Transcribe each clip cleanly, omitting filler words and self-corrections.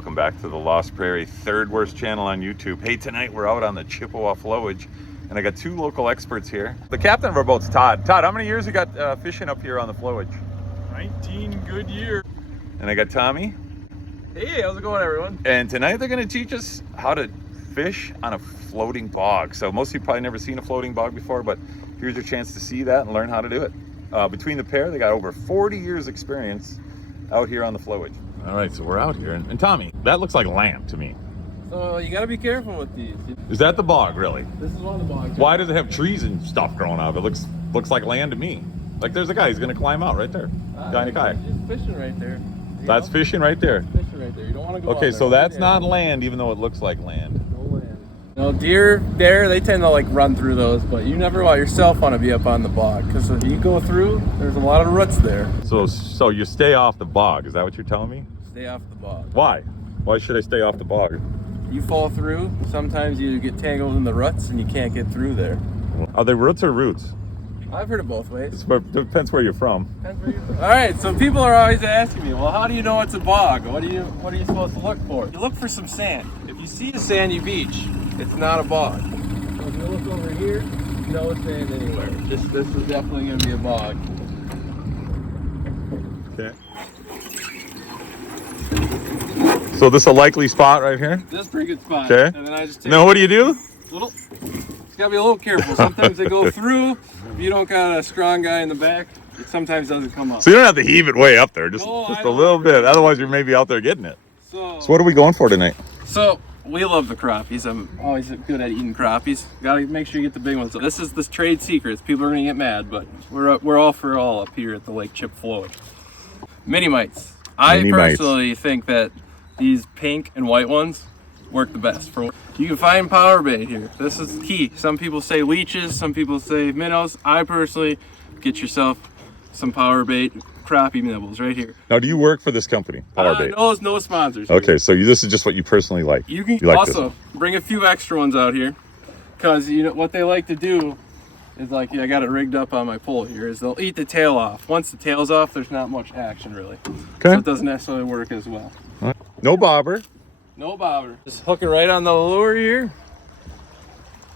Welcome back to the Lost Prairie, third worst channel on YouTube. Hey, tonight we're out on the Chippewa Flowage, and I got two local experts here. The captain of our boat's Todd. Todd, how many years you got fishing up here on the Flowage? 19 good years. And I got Tommy. Hey, how's it going, everyone? And tonight they're going to teach us how to fish on a floating bog. So most of you probably never seen a floating bog before, but here's your chance to see that and learn how to do it. Between the pair, they got over 40 years experience out here on the Flowage. All right, so we're out here, and Tommy, that looks like land to me. So you gotta be careful with these. Is that the bog, really? This is one of the bogs. Why does it have trees and stuff growing out of it? Looks like land to me. Like there's a guy, he's gonna climb out right there. Guy in a kayak. He's fishing right there. That's fishing right there. Fishing right there. You don't want to go Okay, out so there. that's not land, even though it looks like land. No land. No, deer there, they tend to like run through those, but you never yourself want to be up on the bog, because if you go through, there's a lot of roots there. So you stay off the bog, is that what you're telling me? Stay off the bog. Why? Why should I stay off the bog? You fall through, sometimes you get tangled in the ruts and you can't get through there. Are they roots or roots? I've heard it both ways. Depends where you're from. All right, so people are always asking me, well, how do you know it's a bog? What are you supposed to look for? You look for some sand. If you see a sandy beach, it's not a bog. So if you look over here, no sand anywhere. This is definitely gonna be a bog. Okay. So this is a likely spot right here? This is a pretty good spot. Okay. And then I just take Now what do you do? It's gotta be a little careful. Sometimes they go through. If you don't got a strong guy in the back, it sometimes doesn't come up. So you don't have to heave it way up there, just No, a little bit. Otherwise you're maybe out there getting it. So what are we going for tonight? So we love the crappies. I'm always good at eating crappies. Gotta make sure you get the big ones. So this is the trade secrets. People are gonna get mad, but we're all for all up here at the Lake Chip Flowage. Mini mites. I personally think that these pink and white ones work the best. You can find power bait here. This is key. Some people say leeches, some people say minnows. I personally get yourself some power bait, crappie nibbles right here. Now, do you work for this company, Power Bait? No sponsors. Okay, here. so this is just what you personally like. You can like also bring a few extra ones out here, because you know what they like to do is I got it rigged up on my pole here, is they'll eat the tail off. Once the tail's off, there's not much action really. Okay. So it doesn't necessarily work as well. Right. No bobber. No bobber. Just hook it right on the lure here,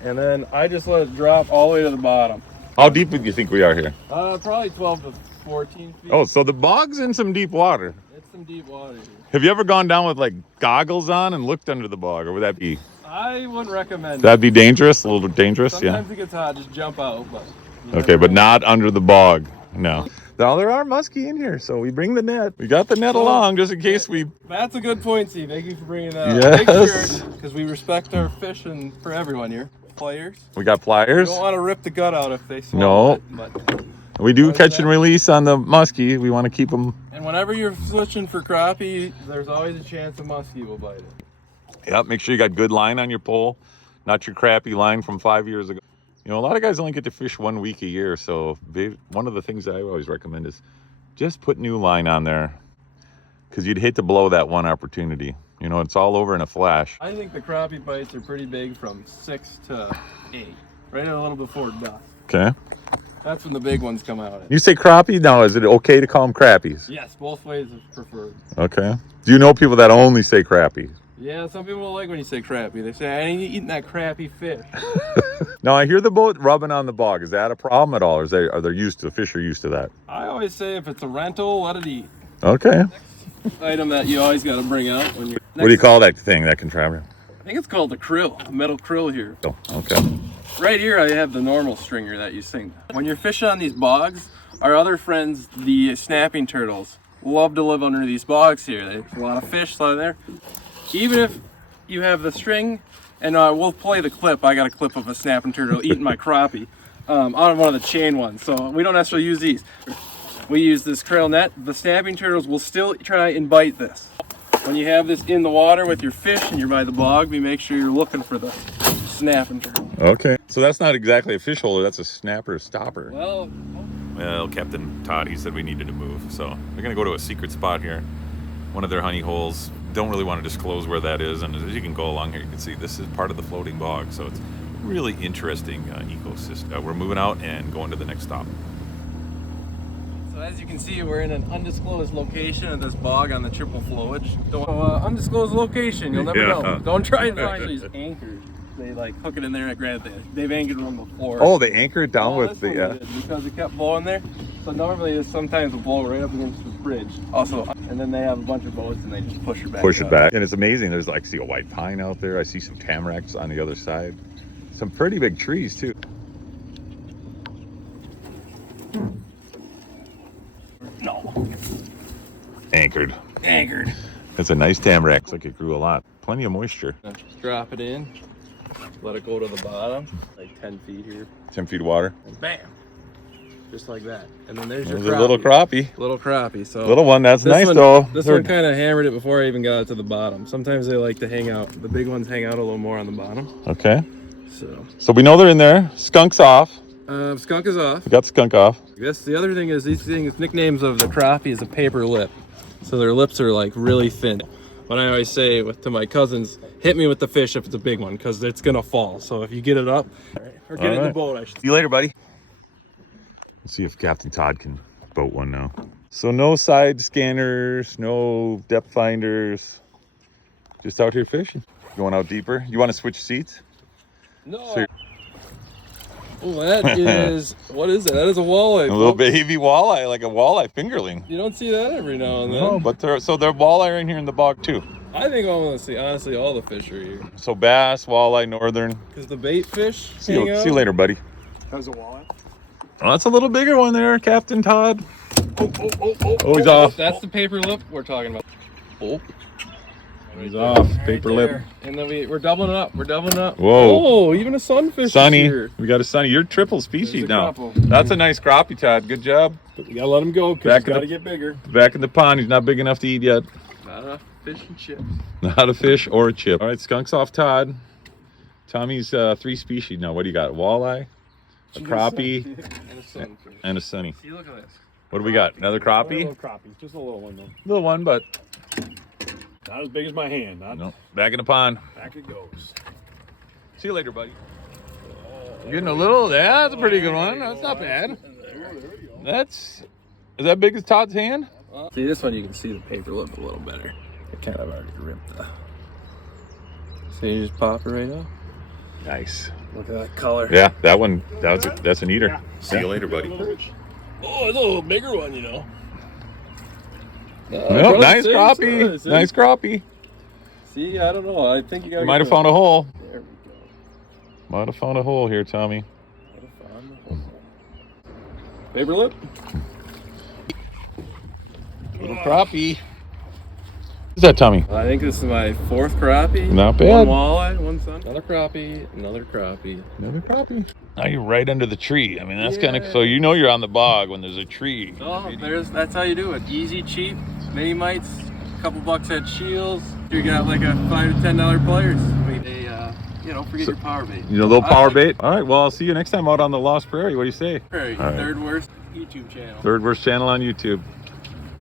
and then I just let it drop all the way to the bottom. How deep do you think we are here? Probably 12 to 14 feet. Oh, so the bog's in some deep water. It's some deep water here. Have you ever gone down with like goggles on and looked under the bog, or would that be? I wouldn't recommend it. That'd be dangerous, a little dangerous, Sometimes it gets hot, just jump out. But okay, but not under the bog, no. Now there are muskie in here, so we bring the net. We got the net along just in case we... That's a good point, Steve. Thank you for bringing that up. Yes. Make sure, because we respect our fish and for everyone here. Pliers. We got pliers. You don't want to rip the gut out if they swallow it. But we do catch and release on the muskie. We want to keep them... And whenever you're switching for crappie, there's always a chance a muskie will bite it. Yep, make sure you got good line on your pole, not your crappy line from 5 years ago. You know, a lot of guys only get to fish 1 week a year, so one of the things that I always recommend is just put new line on there, because you'd hate to blow that one opportunity. You know, it's all over in a flash. I think the crappie bites are pretty big from 6 to 8, right a little before dusk. Okay. That's when the big ones come out. You say crappie? Now, is it okay to call them crappies? Yes, both ways is preferred. Okay. Do you know people that only say crappie? Yeah, some people don't like when you say crappie. They say, I ain't eating that crappie fish. Now, I hear the boat rubbing on the bog. Is that a problem at all, or are they used to, the fish are used to that? I always say if it's a rental, let it eat. Okay. Next item that you always got to bring out when you're... What do you call that thing, that contraption? I think it's called the krill, a metal krill here. Oh, okay. Right here I have the normal stringer that you sing. When you're fishing on these bogs, our other friends, the snapping turtles, love to live under these bogs here. There's a lot of fish, a lot of there. Even if you have the string, and we'll play the clip. I got a clip of a snapping turtle eating my crappie on one of the chain ones. So we don't necessarily use these. We use this krill net. The snapping turtles will still try and bite this. When you have this in the water with your fish and you're by the bog, we make sure you're looking for the snapping turtle. Okay. So that's not exactly a fish holder, that's a snapper stopper. Well, Captain Todd, he said we needed to move. So we're gonna go to a secret spot here. One of their honey holes. Don't really want to disclose where that is. And as you can go along here, you can see this is part of the floating bog. So it's really interesting ecosystem. We're moving out and going to the next stop. So as you can see, we're in an undisclosed location at this bog on the Chippewa Flowage. Undisclosed location, you'll never know. Don't try and find these anchors. They like hook it in there. Granted, they've anchored them before. Oh, they anchor it down with the because it kept blowing there. So normally, sometimes will blow right up against the bridge. Also, and then they have a bunch of boats and they just push it back. Push it back, and it's amazing. There's like, see a white pine out there. I see some tamaracks on the other side. Some pretty big trees too. No. Anchored. Anchored. It's a nice tamarack. Looks like it grew a lot. Plenty of moisture. Drop it in. Let it go to the bottom, like 10 feet here. 10 feet of water. And bam. Just like that. And then there's your a little crappie. Little crappie. So little one. That's nice though. This one kind of hammered it before I even got it to the bottom. Sometimes they like to hang out. The big ones hang out a little more on the bottom. Okay. So we know they're in there. Skunk's off. Skunk is off. We got skunk off. The other thing is these things, nicknames of the crappie is a paper lip. So their lips are like really thin. But I always say to my cousins, hit me with the fish if it's a big one, because it's gonna fall. So if you get it up, or get it in the boat, I should. See you later, buddy. Let's see if Captain Todd can boat one now. So no side scanners, no depth finders, just out here fishing. Going out deeper. You want to switch seats? No. So oh, that is, what is that? That is a walleye. A little baby walleye, like a walleye fingerling. You don't see that every now and then. No, but they're walleye are in here in the bog too. I think I want to see, honestly, all the fish are here. So bass, walleye, northern. Because the bait fish See you later, buddy. How's a walleye? Oh, that's a little bigger one there, Captain Todd. Oh, he's off. That's the paper lip we're talking about. Oh. He's off. Paper lip. And then we're doubling it up. We're doubling it up. Whoa. Oh, even a sunfish Sunny. is here. We got a sunny. You're triple species now. Couple. That's a nice crappie, Todd. Good job. But we gotta let him go because he's gotta get bigger. Back in the pond. He's not big enough to eat yet. Not enough fish and chips. Not a fish or a chip. All right, skunk's off Todd. Tommy's 3 species now. What do you got? Walleye, a crappie, And a sunfish. and a sunny. See, look at this. What do we got? Another A crappie? little crappie, just a little one though. Little one, but Not as big as my hand. Not no. Back in the pond. back it goes. See you later, buddy. Getting a little. Yeah, that's a pretty good one. That's not bad. Is that big as Todd's hand? See, this one you can see the paper lip a little better. It kind of already ripped the. See, you just pop it right up. Nice. Look at that color. Yeah, that one. That's an eater. See you later, buddy. Oh, it's a little bigger one, you know. Nope, nice crappie. Nice crappie. See, I don't know. I think you got. You might have found a hole. There we go. Might have found a hole here, Tommy. Paper lip. Little crappie. What's that, Tommy? I think this is my 4th crappie. Not bad. One walleye, one sun. Another crappie. Another crappie. Another crappie. Now you're right under the tree. I mean, that's kind of so you know you're on the bog when there's a tree. Oh, that's how you do it. Easy, cheap, mini mites, a couple bucks head shields. You got like a $5 to $10 players. I mean, forget your power bait. You know, a little power bait. All right. Well, I'll see you next time out on the Lost Prairie. What do you say? Prairie, All right. third worst YouTube channel. Third worst channel on YouTube.